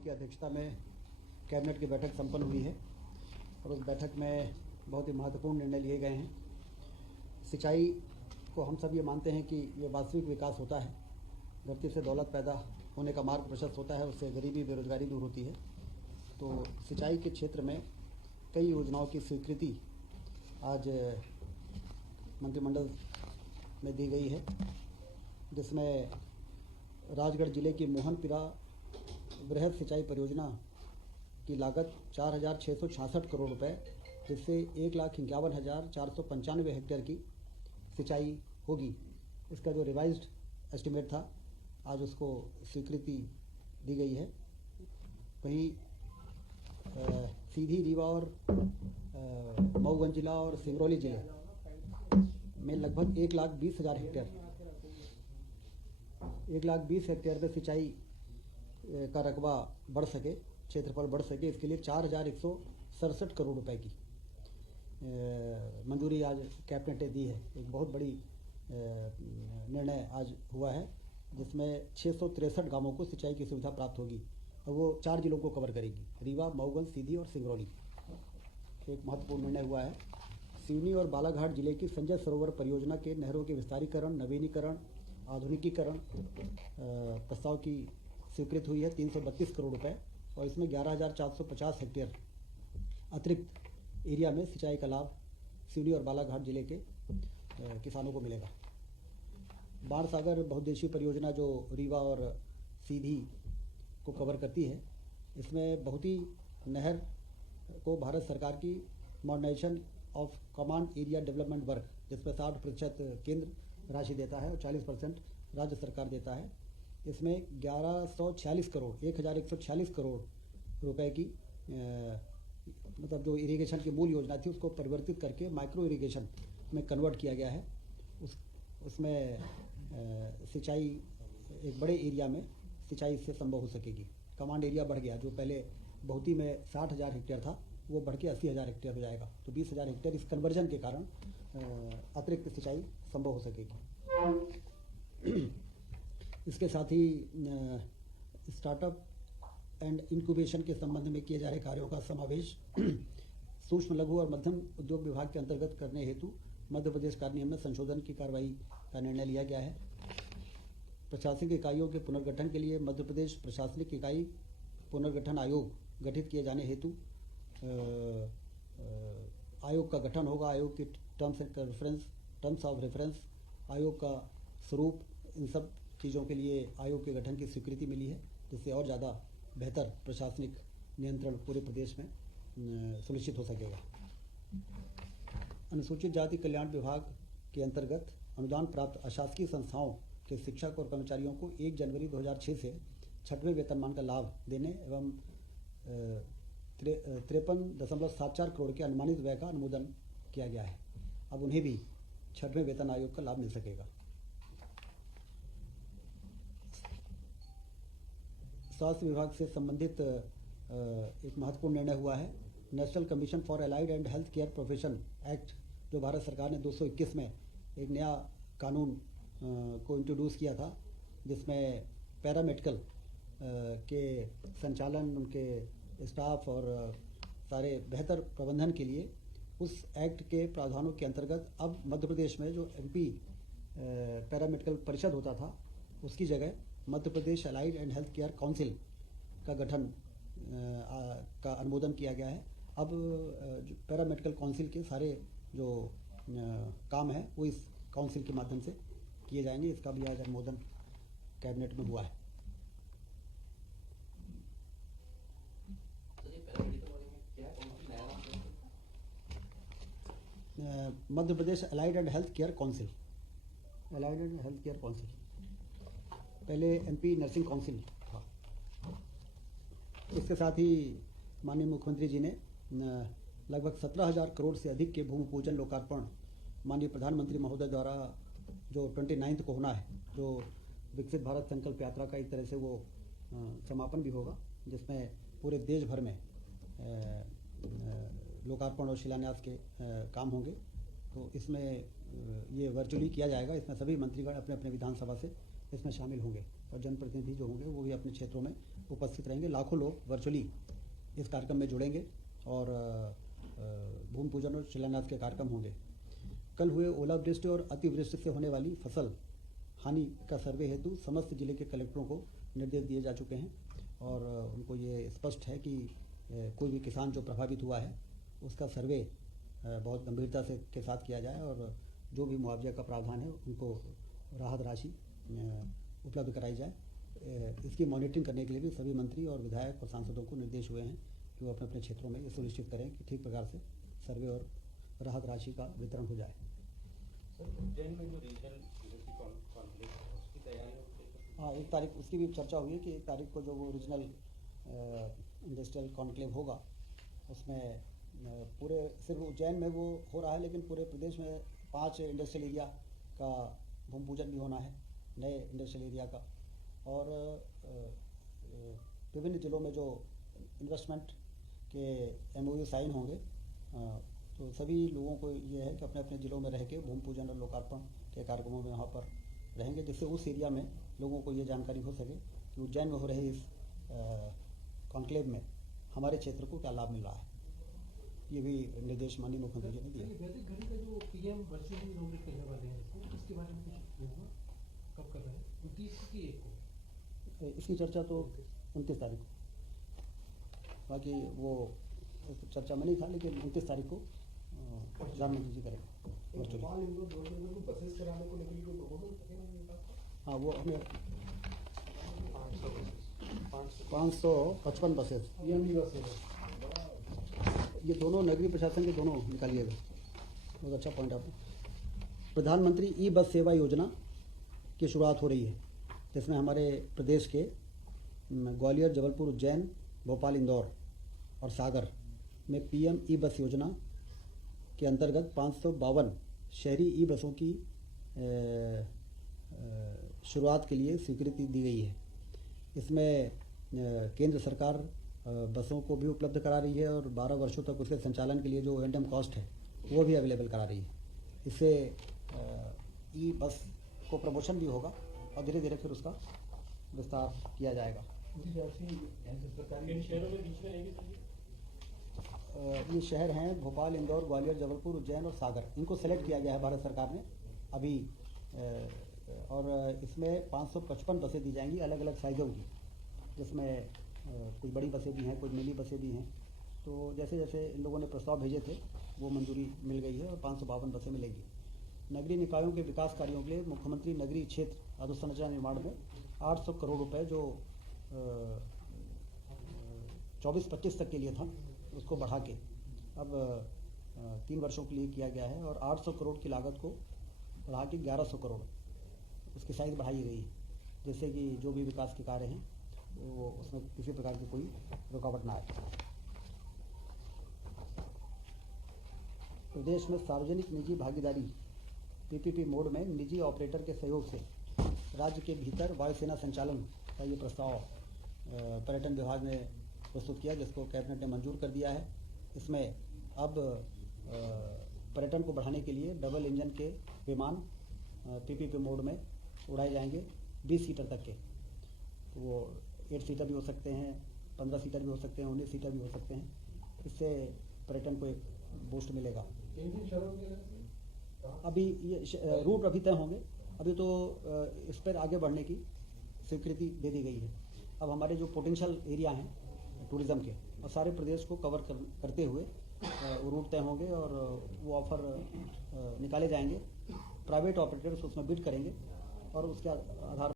की अध्यक्षता में कैबिनेट की बैठक संपन्न हुई है और उस बैठक में बहुत ही महत्वपूर्ण निर्णय लिए गए हैं। सिंचाई को हम सब ये मानते हैं कि ये वास्तविक विकास होता है, धरती से दौलत पैदा होने का मार्ग प्रशस्त होता है, उससे गरीबी बेरोजगारी दूर होती है। तो सिंचाई के क्षेत्र में कई योजनाओं की स्वीकृति आज मंत्रिमंडल में दी गई है, जिसमें राजगढ़ जिले की मोहनपुरा वृहद सिंचाई परियोजना की लागत 4,666 करोड़ रुपए, जिससे 1,51,495 हेक्टेयर की सिंचाई होगी। इसका जो रिवाइज्ड एस्टिमेट था, आज उसको स्वीकृति दी गई है। वहीं सीधी, रीवा और मऊगंज जिला और सिंगरौली जिले में लगभग 1,20,000 हेक्टेयर 1,20,000 हेक्टेयर में सिंचाई का रकबा बढ़ सके, क्षेत्रफल बढ़ सके, इसके लिए 4,167 करोड़ रुपए की मंजूरी आज कैबिनेट ने दी है। एक बहुत बड़ी निर्णय आज हुआ है, जिसमें 663 गांवों को सिंचाई की सुविधा प्राप्त होगी और वो 4 जिलों को कवर करेगी, रीवा, मऊगंज, सीधी और सिंगरौली। एक महत्वपूर्ण निर्णय हुआ है। सिवनी और बालाघाट जिले की संजय सरोवर परियोजना के नहरों के विस्तारीकरण, नवीनीकरण, आधुनिकीकरण प्रस्ताव की स्वीकृत हुई है 332 करोड़ रुपए, और इसमें 11,450 हेक्टेयर अतिरिक्त एरिया में सिंचाई का लाभ सिवनी और बालाघाट जिले के किसानों को मिलेगा। बाणसागर बहुउद्देशीय परियोजना जो रीवा और सीधी को कवर करती है, इसमें बहुती नहर को भारत सरकार की modernisation of command area development work, जिसमें 60% केंद्र राशि देता है और 40% राज्य सरकार देता है। इसमें 1,146 करोड़ रुपए की मतलब जो इरिगेशन की मूल योजना थी, उसको परिवर्तित करके माइक्रो इरिगेशन में कन्वर्ट किया गया है। उसमें सिंचाई एक बड़े एरिया में सिंचाई इससे संभव हो सकेगी। कमांड एरिया बढ़ गया, जो पहले बहुती में 60,000 हेक्टेयर था, वो बढ़ के 80,000 हेक्टेयर हो जाएगा। तो 20,000 हेक्टेयर इस कन्वर्जन के कारण अतिरिक्त सिंचाई संभव हो सकेगी। इसके साथ ही स्टार्टअप एंड इंक्यूबेशन के संबंध में किए जा रहे कार्यों का समावेश सूक्ष्म, लघु और मध्यम उद्योग विभाग के अंतर्गत करने हेतु मध्य प्रदेश कार्य नियम में संशोधन की कार्रवाई का निर्णय लिया गया है। प्रशासनिक इकाइयों के पुनर्गठन के लिए मध्य प्रदेश प्रशासनिक इकाई पुनर्गठन आयोग गठित किए जाने हेतु आयोग का गठन होगा। आयोग की टर्म्स ऑफ रेफरेंस, आयोग का स्वरूप, इन सब चीज़ों के लिए आयोग के गठन की स्वीकृति मिली है, जिससे और ज़्यादा बेहतर प्रशासनिक नियंत्रण पूरे प्रदेश में सुनिश्चित हो सकेगा। अनुसूचित जाति कल्याण विभाग के अंतर्गत अनुदान प्राप्त अशासकीय संस्थाओं के शिक्षक और कर्मचारियों को 1 जनवरी 2006 से 6वें वेतनमान का लाभ देने एवं 53.74 करोड़ के अनुमानित व्यय का अनुमोदन किया गया है। अब उन्हें भी 6वें वेतन आयोग का लाभ मिल सकेगा। स्वास्थ्य विभाग से संबंधित एक महत्वपूर्ण निर्णय हुआ है। National commission for allied and health care profession act, जो भारत सरकार ने 221 में एक नया कानून को इंट्रोड्यूस किया था, जिसमें पैरामेडिकल के संचालन, उनके स्टाफ और सारे बेहतर प्रबंधन के लिए उस एक्ट के प्रावधानों के अंतर्गत अब मध्य प्रदेश में जो MP पैरामेडिकल परिषद होता था, उसकी जगह Madhya Pradesh allied and health care council का गठन का अनुमोदन किया गया है। अब जो पैरामेडिकल काउंसिल के सारे जो काम है वो इस काउंसिल के माध्यम से किए जाएंगे। इसका भी आज अनुमोदन कैबिनेट में हुआ है। Madhya Pradesh allied and health care council, allied and health care council, पहले MP नर्सिंग काउंसिल था। इसके साथ ही माननीय मुख्यमंत्री जी ने लगभग 17,000 करोड़ से अधिक के भूमि पूजन लोकार्पण माननीय प्रधानमंत्री महोदय द्वारा जो 29 को होना है, जो विकसित भारत संकल्प यात्रा का एक तरह से वो समापन भी होगा, जिसमें पूरे देश भर में लोकार्पण और शिलान्यास के काम होंगे। तो इसमें ये वर्चुअली किया जाएगा। इसमें सभी मंत्रीगण अपने अपने विधानसभा से इसमें शामिल होंगे। और जनप्रतिनिधि जो होंगे वो भी अपने क्षेत्रों में उपस्थित रहेंगे। लाखों लोग वर्चुअली इस कार्यक्रम में जुड़ेंगे और भूमि पूजन और शिलान्यास के कार्यक्रम होंगे। कल हुए ओलावृष्टि और अतिवृष्टि से होने वाली फसल हानि का सर्वे हेतु समस्त जिले के कलेक्टरों को निर्देश दिए जा चुके हैं और उनको ये स्पष्ट है कि कोई भी किसान जो प्रभावित हुआ है उसका सर्वे बहुत गंभीरता से के साथ किया जाए और जो भी मुआवजे का प्रावधान है उनको राहत राशि उपलब्ध कराई जाए। इसकी मॉनिटरिंग करने के लिए भी सभी मंत्री और विधायक और सांसदों को निर्देश हुए हैं कि वो अपने अपने क्षेत्रों में ये सुनिश्चित करें कि ठीक प्रकार से सर्वे और राहत राशि का वितरण हो जाए। उज्जैन में जो रीजनल कॉन्फ्लिक्ट है उसकी तैयारी, हाँ, 1 तारीख उसकी भी चर्चा हुई है कि 1 तारीख को जो वो रीजनल इंडस्ट्रियल कॉन्क्लेव होगा उसमें पूरे सिर्फ उज्जैन में वो हो रहा है, लेकिन पूरे प्रदेश में 5 इंडस्ट्रियल एरिया का भूमि पूजन भी होना है, नए इंडस्ट्रियल एरिया का। और विभिन्न जिलों में जो इन्वेस्टमेंट के MOU साइन होंगे, तो सभी लोगों को ये है कि अपने अपने ज़िलों में रह के भूमि पूजन और लोकार्पण के कार्यक्रमों में वहाँ पर रहेंगे, जिससे उस एरिया में लोगों को ये जानकारी हो सके कि उज्जैन में हो रहे इस कॉन्क्लेव में हमारे क्षेत्र को क्या लाभ मिल रहा है। ये भी निर्देश माननीय मुख्यमंत्री जी ने दिया। वैदिक घड़ी का जो PM वर्चुअली इनॉग्रेट करने वाले हैं इसके बारे में कुछ होगा, कब कर रहे हैं? 29 की 1 को इसकी चर्चा तो 29 तारीख को, बाकी वो चर्चा में नहीं था, लेकिन 29 तारीख को प्रधानमंत्री जी करेंगे वर्चुअली। बसेस चलाने को लेकर कोई प्रपोजल? हाँ, वो हमें 555 बसेस, ये दोनों नगरीय प्रशासन के दोनों निकालिए गए। बहुत अच्छा पॉइंट आपने। प्रधानमंत्री ई बस सेवा योजना की शुरुआत हो रही है, जिसमें हमारे प्रदेश के ग्वालियर, जबलपुर, उज्जैन, भोपाल, इंदौर और सागर में PM ई बस योजना के अंतर्गत 552 शहरी ई बसों की शुरुआत के लिए स्वीकृति दी गई है। इसमें केंद्र सरकार बसों को भी उपलब्ध करा रही है और 12 वर्षों तक उसके संचालन के लिए जो O&M कॉस्ट है वो भी अवेलेबल करा रही है। इससे ई बस को प्रमोशन भी होगा और धीरे धीरे फिर उसका विस्तार किया जाएगा। ये शहर हैं भोपाल, इंदौर, ग्वालियर, जबलपुर, उज्जैन और सागर। इनको सेलेक्ट किया गया है भारत सरकार ने अभी, और इसमें 555 बसें दी जाएंगी अलग अलग साइज़ों की, जिसमें कुछ बड़ी बसें भी हैं, कुछ मिनी बसें भी हैं। तो जैसे जैसे इन लोगों ने प्रस्ताव भेजे थे वो मंजूरी मिल गई है और 552 बसें मिलेंगी। नगरीय निकायों के विकास कार्यों के लिए मुख्यमंत्री नगरीय क्षेत्र अधोसंरचना निर्माण में 800 करोड़ रुपए जो 24-25 तक के लिए था उसको बढ़ा के अब 3 वर्षों के लिए किया गया है और 800 करोड़ की लागत को बढ़ा के 1100 करोड़ उसकी साइज़ बढ़ाई गई है, जिससे कि जो भी विकास के कार्य हैं वो उसमें किसी प्रकार की कोई रुकावट ना आए। प्रदेश में सार्वजनिक निजी भागीदारी PPP मोड में निजी ऑपरेटर के सहयोग से राज्य के भीतर वायुसेना संचालन का ये प्रस्ताव पर्यटन विभाग ने प्रस्तुत किया, जिसको कैबिनेट ने मंजूर कर दिया है। इसमें अब पर्यटन को बढ़ाने के लिए डबल इंजन के विमान PPP मोड में उड़ाए जाएंगे 20 सीटर तक के। तो वो 8 सीटर भी हो सकते हैं, 15 सीटर भी हो सकते हैं, 19 सीटर भी हो सकते हैं। इससे पर्यटन को एक बूस्ट मिलेगा। अभी ये रूट अभी तय होंगे, अभी तो इस पर आगे बढ़ने की स्वीकृति दे दी गई है। अब हमारे जो पोटेंशियल एरिया हैं टूरिज़्म के और सारे प्रदेश को कवर करते हुए रूट तय होंगे और वो ऑफ़र निकाले जाएंगे। प्राइवेट ऑपरेटर्स उसमें बिड करेंगे और उसके आधार